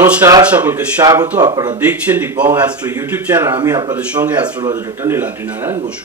নমস্কার, সকলকে স্বাগত। আপনারা দেখছেন the Bong astro YouTube channel আমি আপনাদের সঙ্গে অ্যাস্ট্রোলজি ডক্টর নীলাদ্রি নারায়ণ বসু।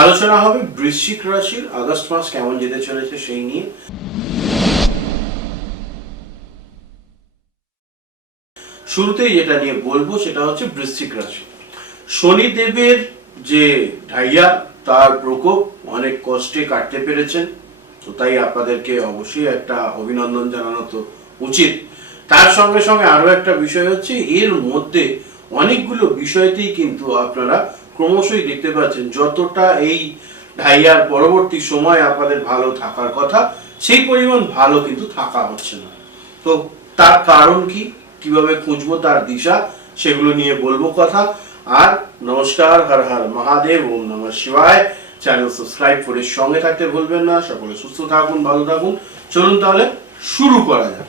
আলোচনা হবে বৃশ্চিক রাশির। আগস্ট মাস কেমন যেতে চলেছে সেই নিয়ে। শুরুতেই যেটা নিয়ে বলব সেটা হচ্ছে বৃশ্চিক রাশি। শনিদেবের যে ঢাইয়া, তার প্রকোপ অনেক কষ্টে কাটতে পেরেছেন। তো তাই আপনাদেরকে অবশ্যই একটা অভিনন্দন জানানো তো উচিত। তার সঙ্গে সঙ্গে আরও একটা বিষয় হচ্ছে, এর মধ্যে অনেকগুলো বিষয়তেই কিন্তু আপনারা ক্রমশই দেখতে পাচ্ছেন, যতটা এই ঢাইয়ার পরবর্তী সময় আপনাদের ভালো থাকার কথা, সেই পরিমাণ ভালো কিন্তু থাকা হচ্ছে না। তো তার কারণ কি? কীভাবে খুঁজবো তার দিশা? সেগুলো নিয়ে বলব কথা। আর নমস্কার, হর হর মহাদেব, ওম নমঃ শিবায়। চ্যানেল সাবস্ক্রাইব করে সঙ্গে থাকতে ভুলবেন না। সকলে সুস্থ থাকুন, ভালো থাকুন। চলুন তাহলে শুরু করা যাক।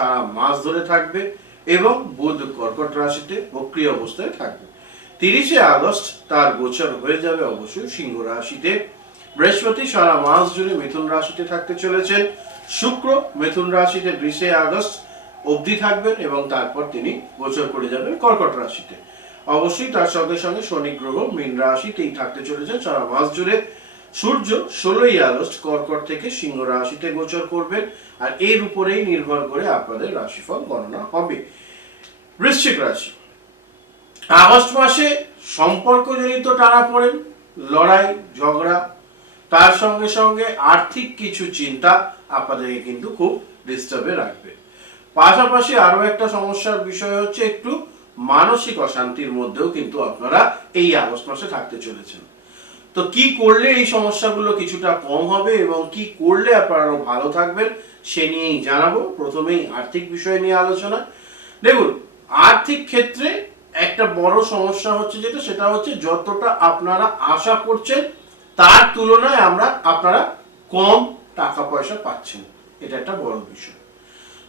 সারা মাস ধরে থাকবে এবং বুধ কর্কট রাশিতে বক্রিয় অবস্থায় থাকবে। তিরিশে আগস্ট তার গোচর হয়ে যাবে অবশ্যই সিংহ রাশিতে। বৃহস্পতি সারা মাস জুড়ে মিথুন রাশিতে থাকতে চলেছেন। শুক্র মিথুন রাশিতে বিশে আগস্ট অবধি থাকবেন এবং তারপর তিনি গোচর করে যাবেন কর্কট রাশিতে। অবশ্যই তার সঙ্গে সঙ্গে শনি, গ্রহ, মীন রাশিতেই থাকতে চলেছেন সারা মাস জুড়ে। সূর্য ষোলোই আগস্ট কর্কট থেকে সিংহ রাশিতে গোচর করবেন আর এর উপরেই নির্ভর করে আপনাদের রাশিফল গণনা হবে। বৃশ্চিক রাশি। আগস্ট মাসে সম্পর্কজনিত টানা পড়েন, লড়াই, ঝগড়া। তার সঙ্গে সঙ্গে আর্থিক কিছু চিন্তা আপনাদেরকে কিন্তু খুব ডিস্টার্বে রাখবে। পাশাপাশি আরও একটা সমস্যার বিষয় হচ্ছে একটু মানসিক অশান্তির মধ্যেও কিন্তু আপনারা এই আগস্ট মাসে থাকতে চলেছেন। তো কি করলে এই সমস্যাগুলো কিছুটা কম হবে এবং কি করলে আপনারা ভালো থাকবেন, সে নিয়েই জানাব। প্রথমেই আর্থিক বিষয় নিয়ে আলোচনা। দেখুন, আর্থিক ক্ষেত্রে একটা বড় সমস্যা হচ্ছে যেটা, সেটা হচ্ছে যতটা আপনারা আশা করছেন, তার তুলনায় আমরা, আপনারা কম টাকা পয়সা পাচ্ছেন। এটা একটা বড় বিষয়।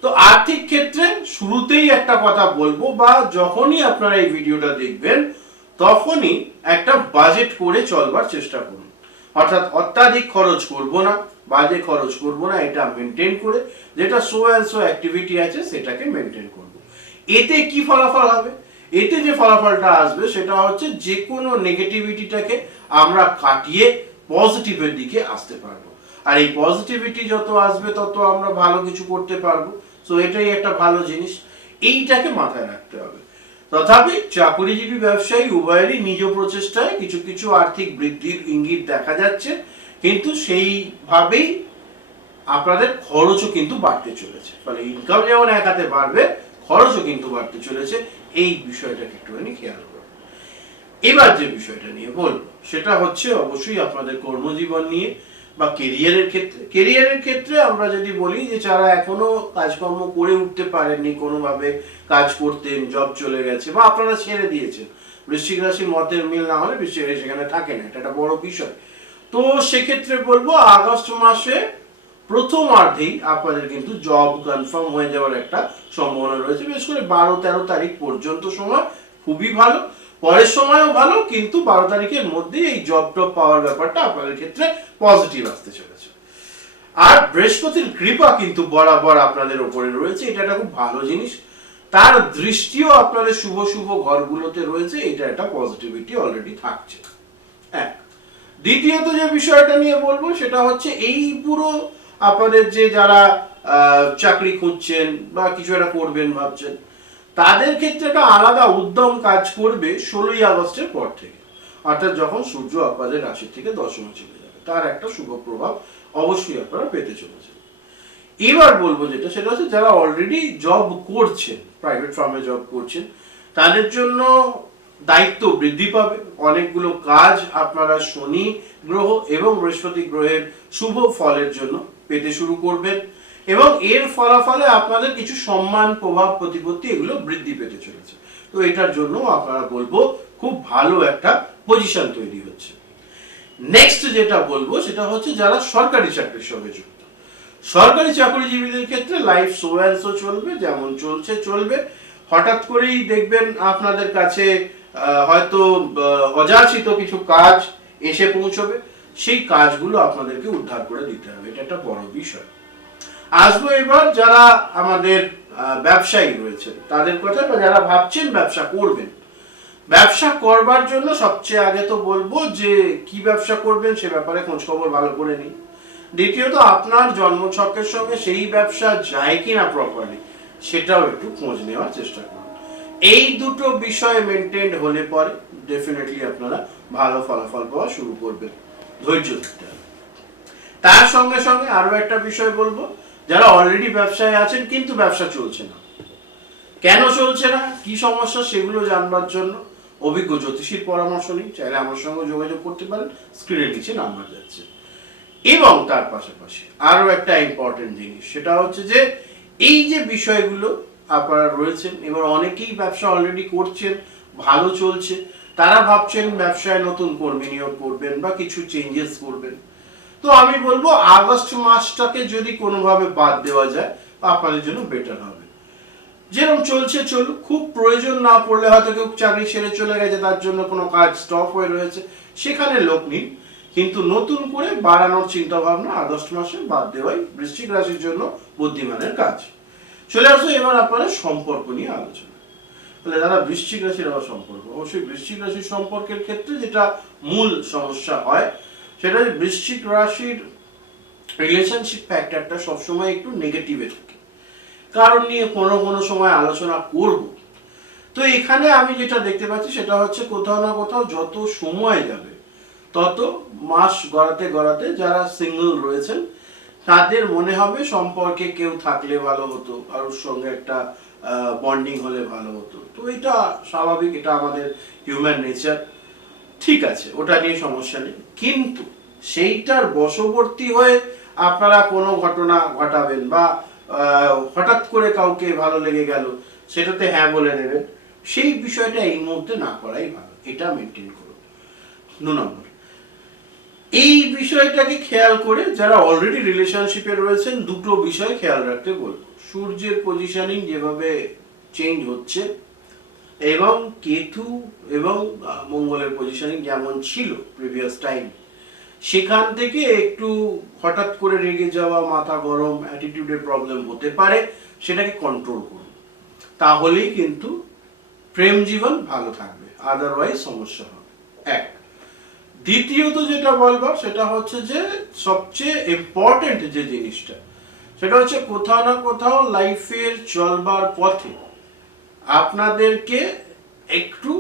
তো আর্থিক ক্ষেত্রে শুরুতেই একটা কথা বলব বা যখনই আপনারা এই ভিডিওটা দেখবেন তখনই একটা বাজেট করে চলবার চেষ্টা করুন। অর্থাৎ অত্যাধিক খরচ করব না বাজে খরচ করব না, এটা মেনটেন করে যেটা সো অ্যান্ড সো অ্যাক্টিভিটি আছে সেটাকে মেনটেন করব। এতে কি ফলাফল হবে? এতে যে ফলাফলটা আসবে সেটা হচ্ছে যে কোনো নেগেটিভিটিটাকে আমরা কাটিয়ে পজিটিভের দিকে আসতে পারব। আর এই পজিটিভিটি যত আসবে তত আমরা ভালো কিছু করতে পারব। সো এটাই একটা ভালো জিনিস। এইটাকে মাথায় রাখতে হবে। তথাপি চাকুরিজীবী ব্যবসায়ী উভয়েরই নিজ প্রচেষ্টায় কিছু কিছু আর্থিক বৃদ্ধির ইঙ্গিত দেখা যাচ্ছে, কিন্তু সেইভাবেই আপনাদের খরচও কিন্তু বাড়তে চলেছে। ফলে ইনকাম যেমন এক হাতে বাড়বে, খরচও কিন্তু বাড়তে চলেছে। এই বিষয়টাকে একটুখানি খেয়াল করুন। এবার যে বিষয়টা নিয়ে বলব, সেটা হচ্ছে অবশ্যই আপনাদের কর্মজীবন নিয়ে বা কেরিয়ারের ক্ষেত্রে কেরিয়ারের ক্ষেত্রে আমরা যদি বলি যে যারা এখনও কাজকর্ম করে উঠতে পারেননি কোনোভাবে কাজ করতেন জব চলে গেছে বা আপনারা ছেড়ে দিয়েছেন, বৃশ্চিক রাশির মতের মিল না হলে বৃশ্চিক রাশি সেখানে থাকে না, এটা একটা বড় বিষয়। তো সেক্ষেত্রে বলব আগস্ট মাসে প্রথমার্ধেই আপনাদের কিন্তু জব কনফার্ম হয়ে যাওয়ার একটা সম্ভাবনা রয়েছে। বিশেষ করে বারো তেরো তারিখ পর্যন্ত সময় খুবই ভালো। পরের সময়ও ভালো, কিন্তু বারো তারিখের মধ্যে এই জব টব পাওয়ার ব্যাপারটা আপনাদের ক্ষেত্রে পজিটিভ আসতে চলেছে। আর বৃহস্পতির কৃপা কিন্তু বরাবর আপনাদের ওপরে রয়েছে, এটা একটা খুব ভালো জিনিস। তার দৃষ্টিও আপনাদের শুভ শুভ ঘরগুলোতে রয়েছে, এটা একটা পজিটিভিটি অলরেডি থাকছে। এক। দ্বিতীয়ত যে বিষয়টা নিয়ে বলব, সেটা হচ্ছে এই পুরো আপনাদের যে যারা চাকরি খুঁজছেন বা কিছু একটা করবেন ভাবছেন তাদের ক্ষেত্রে একটা আলাদা উদ্যম কাজ করবে ষোলোই আগস্টের পর থেকে। অর্থাৎ যখন সূর্য আপনাদের রাশি থেকে দশমে চলে যাবে, তার একটা শুভ প্রভাব অবশ্যই আপনারা পেতে চলেছেন। এবার বলব যেটা, সেটা হচ্ছে যারা অলরেডি জব করছেন প্রাইভেট ফার্মে জব করছেন, তাদের জন্য দায়িত্ব বৃদ্ধি পাবে। অনেকগুলো কাজ আপনারা শনি গ্রহ এবং বৃহস্পতি গ্রহের শুভ ফলের জন্য পেতে শুরু করবেন। এবং এর ফলাফলে আপনাদের কিছু সম্মান, প্রভাব, প্রতিপত্তি এগুলো বৃদ্ধি পেতে চলেছে। তো এটার জন্য আপনারা বলব, খুব ভালো একটা পজিশন তৈরি হচ্ছে। নেক্সট যেটা বলব, সেটা হচ্ছে যারা সরকারি চাকরির সঙ্গে যুক্ত। সরকারি চাকরিজীবীদের ক্ষেত্রে লাইফ সো চলবে, যেমন চলছে, চলবে। হঠাৎ করেই দেখবেন আপনাদের কাছে হয়তো অযাচিত কিছু কাজ এসে পৌঁছবে। সেই কাজগুলো আপনাদেরকে উদ্ধার করে দিতে হবে। এটা একটা বড় বিষয়। আসব এবার যারা আমাদের ব্যবসায়ী রয়েছেন তাদের কথা বা যারা ভাবছেন ব্যবসা করবেন। ব্যবসা করবার জন্য সবচেয়ে আগে তো বলব যে, কি ব্যবসা করবেন সে ব্যাপারে খোঁজ খবর ভালো করে নিন। দ্বিতীয়ত, আপনার জন্মছকের সঙ্গে সেই ব্যবসা যায় কিনা প্রপারলি সেটাও একটু খোঁজ নেওয়ার চেষ্টা করুন। এই দুটো বিষয় মেনটেন হলে পরে ডেফিনেটলি আপনারা ভালো ফলাফল পাওয়া শুরু করবেন। ধৈর্য তার সঙ্গে সঙ্গে আরও একটা বিষয় বলব যারা অলরেডি ব্যবসায় আছেন কিন্তু ব্যবসা চলছে না। কেন চলছে না? কি সমস্যা? সেগুলো জানবার জন্য। অভিজ্ঞ জ্যোতিষীর পরামর্শ নিন। চাইলে আমার সঙ্গে যোগাযোগ করতে পারেন। স্ক্রিনের নিচে নাম্বার যাচ্ছে। এবং তার পাশাপাশি আরও একটা ইম্পর্টেন্ট জিনিস, সেটা হচ্ছে যে এই যে বিষয়গুলো আপনারা রয়েছেন, এবার অনেকেই ব্যবসা অলরেডি করছেন, ভালো চলছে। তারা ভাবছেন ব্যবসায় নতুন কর্মী নিয়োগ করবেন বা কিছু চেঞ্জেস করবেন। তো আমি বলব, আগস্ট মাসটাকে যদি কোনোভাবে বাদ দেওয়া যায় আপনাদের জন্য বেটার হবে। যেরকম চলছে, চলুক। খুব প্রয়োজন না পড়লে হয়তো কেউ চাকরি ছেড়ে চলে গেছে, তার জন্য কোনো কাজ স্টপ হয়ে রয়েছে। সেখানে লোক নিন। কিন্তু নতুন করে বাড়ানোর চিন্তা ভাবনা আগস্ট মাসে বাদ দেওয়াই বৃশ্চিক রাশির জন্য বুদ্ধিমানের কাজ। চলে আসো, এবার আপনারা সম্পর্ক নিয়ে আলোচনা। তাহলে যারা বৃশ্চিক রাশির আবার সম্পর্ক। অবশ্যই বৃশ্চিক রাশির সম্পর্কের ক্ষেত্রে যেটা মূল সমস্যা হয় সেটা হচ্ছে বৃশ্চিক রাশির রিলেশনশিপ ফ্যাক্টরটা সবসময় একটু নেগেটিভে থাকে। কারণ নিয়ে কোনো কোনো সময় আলোচনা করব। তো এখানে আমি যেটা দেখতে পাচ্ছি সেটা হচ্ছে কোথাও না কোথাও যত সময় যাবে, তত মাস গড়াতে গড়াতে যারা সিঙ্গল রয়েছেন, তাদের মনে হবে সম্পর্কে কেউ থাকলে ভালো হতো, কারোর সঙ্গে একটা বন্ডিং হলে ভালো হতো। তো এটা স্বাভাবিক, এটা আমাদের হিউম্যান নেচার ঠিক আছে, ওটা নিয়ে সমস্যা নেই। কিন্তু সেইটার বশবর্তী হয়ে আপনারা কোনো ঘটনা ঘটাবেন বা হঠাৎ করে কাউকে ভালো লেগে গেল, সেটাতে হ্যাঁ বলে নেবেন। সেই বিষয়টা এই মুহূর্তে না করাই ভালো, এটা মেনটেন করুন। দু নম্বর, এই বিষয়টাকে খেয়াল করে যারা অলরেডি রিলেশনশিপে রয়েছেন, দুটো বিষয় খেয়াল রাখতে বলব। সূর্যের পজিশনিং যেভাবে চেঞ্জ হচ্ছে এবং কেতু এবং মঙ্গলের পজিশনিং যেমন ছিল প্রিভিয়াস টাইম সেখান থেকে একটু হঠাৎ করে রেগে যাওয়া, মাথা গরম অ্যাটিটিউডের প্রবলেম হতে পারে, সেটাকে কন্ট্রোল করুন। তাহলেই কিন্তু প্রেম জীবন ভালো থাকবে আদারওয়াইজ সমস্যা হবে। এক। দ্বিতীয়ত যেটা বলবার, সেটা হচ্ছে যে সবচেয়ে ইম্পর্টেন্ট যে জিনিসটা, সেটা হচ্ছে কোথাও না কোথাও লাইফের চলবার পথে আপনাদেরকে একটু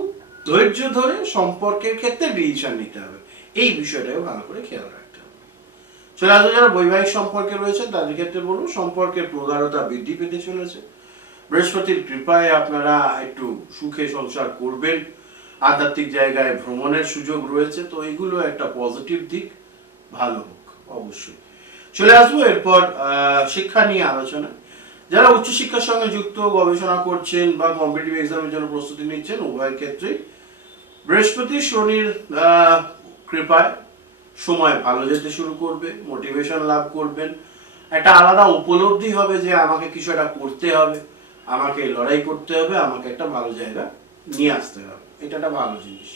ধৈর্য ধরে সম্পর্কের ক্ষেত্রে ডিসিশন নিতে হবে। এই বিষয়টাকে ভালো করে খেয়াল রাখতে হবে। চলে আসো যারা বৈবাহিক সম্পর্কে রয়েছে তাদের ক্ষেত্রে বলুন, সম্পর্কের প্রগাঢ়তা বৃদ্ধি পেতে চলেছে। বৃহস্পতির কৃপায় আপনারা একটু সুখে সংসার করবেন। আধ্যাত্মিক জায়গায় ভ্রমণের সুযোগ রয়েছে, তো এগুলো একটা পজিটিভ দিক। ভালো হোক, অবশ্যই। চলে আসব এরপর শিক্ষা নিয়ে আলোচনা। যারা উচ্চশিক্ষার সঙ্গে যুক্ত, গবেষণা করছেন বা কম্পিটিটিভ এক্সামের জন্য প্রস্তুতি নিচ্ছেন, উভয়ের ক্ষেত্রেই বৃহস্পতি শনির কৃপায় সময় ভালো যেতে শুরু করবে মোটিভেশন লাভ করবেন। একটা আলাদা উপলব্ধি হবে যে আমাকে কিছু একটা করতে হবে, আমাকে লড়াই করতে হবে, আমাকে একটা ভালো জায়গা নিয়ে আসতে হবে। এটা একটা ভালো জিনিস।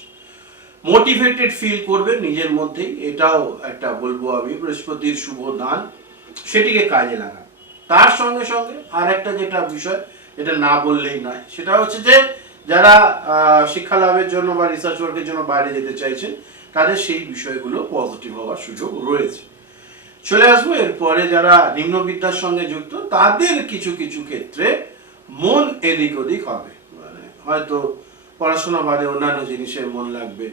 মোটিভেটেড ফিল করবেন নিজের মধ্যেই, এটাও একটা বলব আমি, বৃহস্পতির শুভ দান, সেটিকে কাজে লাগান। তার সঙ্গে সঙ্গে আর একটা যেটা বিষয়, যেটা না বললেই নয়, সেটা হচ্ছে যে যারা শিক্ষা লাভের জন্য বা রিসার্চ ওয়ার্কের জন্য বাইরে যেতে চাইছেন, তাদের সেই বিষয়গুলো পজিটিভ হওয়ার সুযোগ রয়েছে। চলে আসব, এরপরে যারা নিম্ন বিদ্যার সঙ্গে যুক্ত, তাদের কিছু কিছু ক্ষেত্রে মন এদিক ওদিক হবে। মানে হয়তো পড়াশোনা বাদে অন্যান্য জিনিসে মন লাগবে,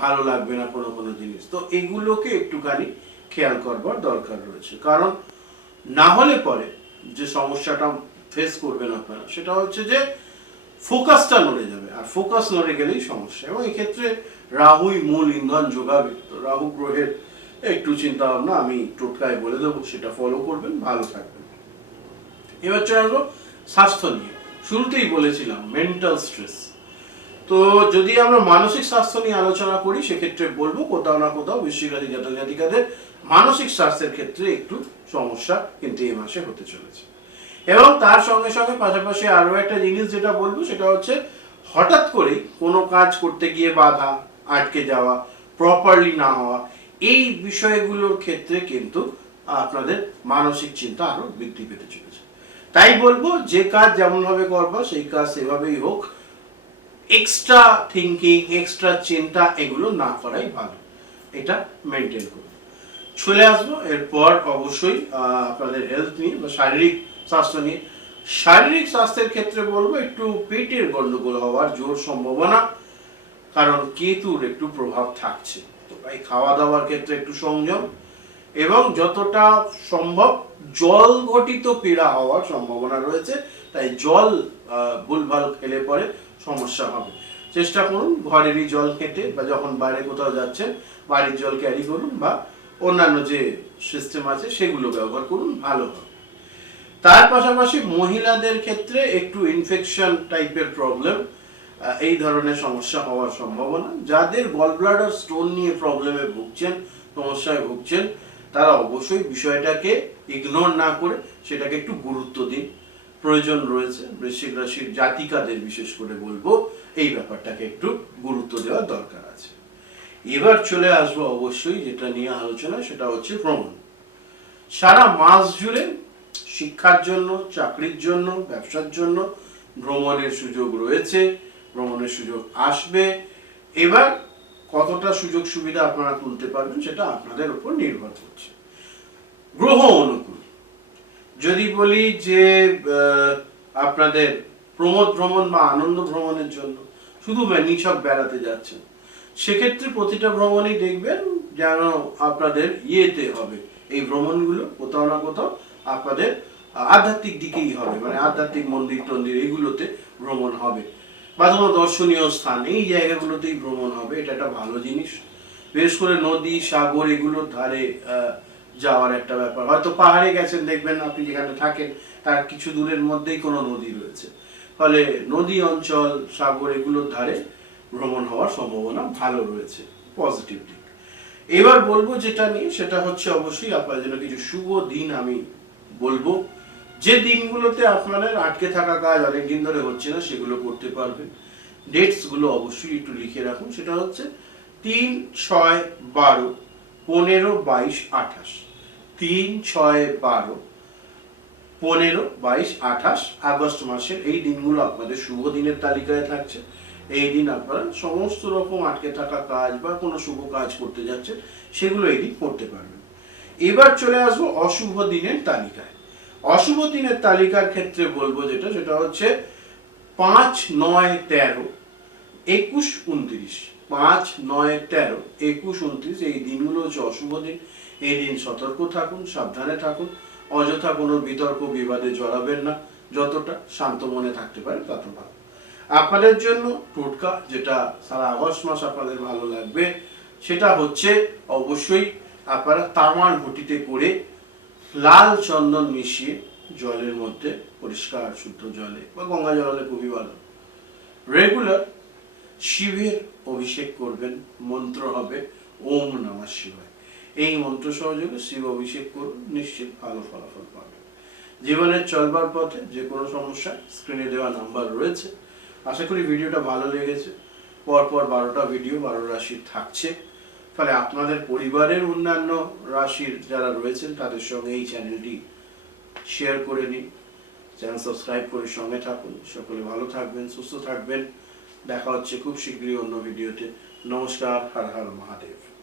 ভালো লাগবে না কোনো কোনো জিনিস। তো এগুলোকে একটুখানি খেয়াল করবার দরকার রয়েছে। কারণ না হলে পরে যে সমস্যাটা ফেস করবেন আপনারা, সেটা হচ্ছে যে ফোকাসটা নড়ে যাবে। আর ফোকাস নড়ে গেলেই সমস্যা। এবং এক্ষেত্রে রাহুই মূল ইন্ধন যোগাবে। তো রাহু গ্রহের একটু চিন্তা ভাবনা আমি টোটকায় বলে দেবো, সেটা ফলো করবেন, ভালো থাকবেন। এবার চলে আসব স্বাস্থ্য নিয়ে। শুরুতেই বলেছিলাম মেন্টাল স্ট্রেস তো যদি আমরা মানসিক স্বাস্থ্য নিয়ে আলোচনা করি, সেক্ষেত্রে বলব কোথাও না কোথাও বৃশ্চিকারী জাতক জাতিকাদের মানসিক স্বাস্থ্যের ক্ষেত্রে একটু সমস্যা কিন্তু এই মাসে হতে চলেছে। এবং তার সঙ্গে সঙ্গে পাশাপাশি আরও একটা জিনিস যেটা বলব, সেটা হচ্ছে হঠাৎ করেই কোনো কাজ করতে গিয়ে বাধা, আটকে যাওয়া প্রপারলি না হওয়া, এই বিষয়গুলোর ক্ষেত্রে কিন্তু আপনাদের মানসিক চিন্তা আরও বৃদ্ধি পেতে চলেছে। তাই বলব, যে কাজ যেমন ভাবে করবা, সেই কাজ সেভাবেই হোক এক্সট্রা থিঙ্কিং এক্সট্রা চিন্তা এগুলো না করাই ভালো। এটা মেনটেন করুন। চলে আসব। এরপর অবশ্যই আপনাদের হেলথ নিয়ে বা শারীরিক স্বাস্থ্য নিয়ে। শারীরিক স্বাস্থ্যের ক্ষেত্রে বলব, একটু পেটের গন্ডগোল হওয়ার জোর সম্ভাবনা, কারণ কেতুর একটু প্রভাব থাকছে। তো তাই খাওয়া দাওয়ার ক্ষেত্রে একটু সংযম এবং যতটা সম্ভব জল ঘটিত পীড়া হওয়ার সম্ভাবনা রয়েছে, তাই জল ভুলভাল খেলে পরে সমস্যা হবে। চেষ্টা করুন ঘরেরই জল খেতে বা যখন বাইরে কোথাও যাচ্ছেন, বাড়ির জল ক্যারি করুন বা অন্যান্য যে সিস্টেম আছে, সেগুলো ব্যবহার করুন, ভালো হবে। তার পাশাপাশি মহিলাদের ক্ষেত্রে একটু ইনফেকশন টাইপের প্রবলেম এই ধরনের সমস্যা হওয়ার সম্ভাবনা। যাদের গল ব্লাডার স্টোন নিয়ে প্রবলেমে ভুগছেন, সমস্যায় ভুগছেন, তারা অবশ্যই বিষয়টাকে ইগনোর না করে সেটাকে একটু গুরুত্ব দিন। প্রয়োজন রয়েছে, বৃশ্চিক রাশির জাতিকাদের বিশেষ করে বলব, এই ব্যাপারটাকে একটু গুরুত্ব দেওয়ার দরকার আছে। এবার চলে আসব অবশ্যই যেটা নিয়ে আলোচনা, সেটা হচ্ছে ভ্রমণ। সারা মাস জুড়ে শিক্ষার জন্য, চাকরির জন্য, ব্যবসার জন্য ভ্রমণের সুযোগ রয়েছে, ভ্রমণের সুযোগ আসবে। এবার কতটা সুযোগ সুবিধা আপনারা তুলতে পারবেন সেটা আপনাদের উপর নির্ভর করছে। গ্রহ অনুকূল। যদি বলি যে আপনাদের প্রমোদ ভ্রমণ বা আনন্দ ভ্রমণের জন্য, শুধু নিছক বেড়াতে যাচ্ছেন সেক্ষেত্রে প্রতিটা ভ্রমণই দেখবেন যেন আপনাদের ইয়েতে হবে। এই ভ্রমণগুলো কোথাও না কোথাও আপনাদের আধ্যাত্মিক দিকেই হবে মানে আধ্যাত্মিক মন্দির টন্দির এইগুলোতে ভ্রমণ হবে। বা দর্শনীয় স্থান, এই জায়গাগুলোতেই ভ্রমণ হবে, এটা একটা ভালো জিনিস। বিশেষ করে নদী, সাগর এগুলোর ধারে যাওয়ার একটা ব্যাপার। হয়তো পাহাড়ে গেছেন, দেখবেন আপনি যেখানে থাকেন, তার কিছু দূরের মধ্যেই কোনো নদী রয়েছে। ফলে নদী অঞ্চল, সাগর এগুলোর ধারে ভ্রমণ হওয়ার সম্ভাবনা ভালো রয়েছে পজিটিভ দিক এবার বলব যেটা নিয়ে, সেটা হচ্ছে অবশ্যই আপনার জন্য কিছু শুভ দিন আমি বলব। যে দিনগুলোতে আপনাদের আটকে থাকা কাজ অনেকদিন ধরে হচ্ছে না, সেগুলো করতে পারবেন। ডেটসগুলো অবশ্যই একটু লিখে রাখুন। সেটা হচ্ছে তিন ছয় বারো পনেরো বাইশ আঠাশ। তিন ছয় বারো পনেরো বাইশ আঠাশ আগস্ট মাসের এই দিনগুলো আপনাদের শুভ দিনের তালিকায় থাকছে। এই দিন আপনারা সমস্ত রকম আটকে থাকা কাজ বা কোনো শুভ কাজ করতে যাচ্ছেন, সেগুলো এই দিন করতে পারবেন। এবার চলে আসব অশুভ দিনের তালিকায়। অশুভ দিনের তালিকার ক্ষেত্রে বলব যেটা, সেটা হচ্ছে পাঁচ, নয়, তেরো, একুশ, উনত্রিশ। পাঁচ, নয়, তেরো, একুশ, উনত্রিশ, এই দিনগুলো হচ্ছে অশুভ দিন। এই দিন সতর্ক থাকুন, সাবধানে থাকুন। অযথা কোনো বিতর্ক বিবাদে জড়াবেন না। যতটা শান্ত মনে থাকতে পারে তত ভালো আপনাদের জন্য টোটকা, যেটা সারা আগস্ট মাস আপনাদের ভালো লাগবে, সেটা হচ্ছে অবশ্যই আপনারা তামার ঘটিতে করে লাল চন্দন মিশিয়ে জলের মধ্যে পরিষ্কার শুদ্ধ জলে বা গঙ্গা জল খুবই ভালো। রেগুলার শিবের অভিষেক করবেন, মন্ত্র হবে ওম নমঃ শিবায়। এই মন্ত্র সহযোগে শিব অভিষেক করুন, নিশ্চিত ভালো ফলাফল পাবেন। জীবনের চলবার পথে যে কোনো সমস্যা স্ক্রিনে দেওয়া নাম্বার রয়েছে। আশা করি ভিডিওটা ভালো লেগেছে। পরপর বারোটা ভিডিও, বারো রাশির থাকছে। ফলে আপনাদের পরিবারের অন্যান্য রাশির যারা রয়েছেন, তাদের সঙ্গে এই চ্যানেলটি শেয়ার করে নিন। চ্যানেল সাবস্ক্রাইব করে সঙ্গে থাকুন। সকলে ভালো থাকবেন, সুস্থ থাকবেন। দেখা হচ্ছে খুব শীঘ্রই অন্য ভিডিওতে। নমস্কার, হর হর মহাদেব।